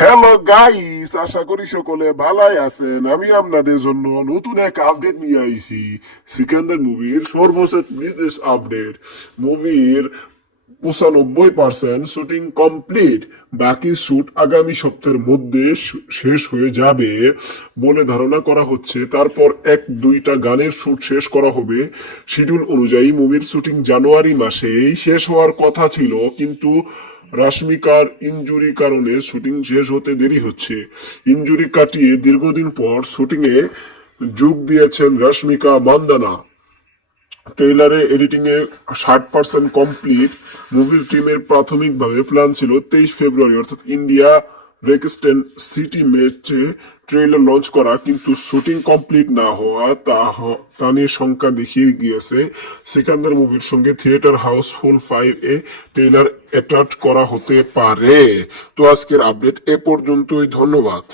Hello guys আশা করি সকলে ভালাই আছেন। আমি আপনাদের জন্য নতুন এক আপডেট নিয়ে আইছি, সিকান্দার মুভির সর্বশেষ বিজনেস আপডেট মুভির পঁচানব্বই পার্সেন্ট শুটিং কমপ্লিট। বাকি শুট আগামী সপ্তাহের মধ্যে শেষ হয়ে যাবে বলে ধারণা করা হচ্ছে। তারপর এক দুইটা গানের শুট শেষ করা হবে। শিডিউল অনুযায়ী মুভির শুটিং জানুয়ারি মাসেই শেষ হওয়ার কথা ছিল, কিন্তু রাশমিকার ইনজুরি কারণে শুটিং শেষ হতে দেরি হচ্ছে। ইনজুরি কাটিয়ে দীর্ঘদিন পর শুটিংয়ে যোগ দিয়েছেন রাশমিকা মান্দানা। ট্রেলারে এডিটিং এ ষাট পার্সেন্ট কমপ্লিট মুভির টিমের প্রাথমিকভাবে প্ল্যান ছিল তেইশ ফেব্রুয়ারি, অর্থাৎ ইন্ডিয়া রেকিস্টেন সিটি ট্রেলার লঞ্চ করা, কিন্তু শুটিং কমপ্লিট না হওয়া তা তা নিয়ে শঙ্কা দেখিয়ে গিয়েছে সিকান্দার মুভির সঙ্গে থিয়েটার হাউস ফুল ফাইভ এ ট্রেলার অ্যাটাচ করা হতে পারে। তো আজকের আপডেট এ পর্যন্তই, ধন্যবাদ।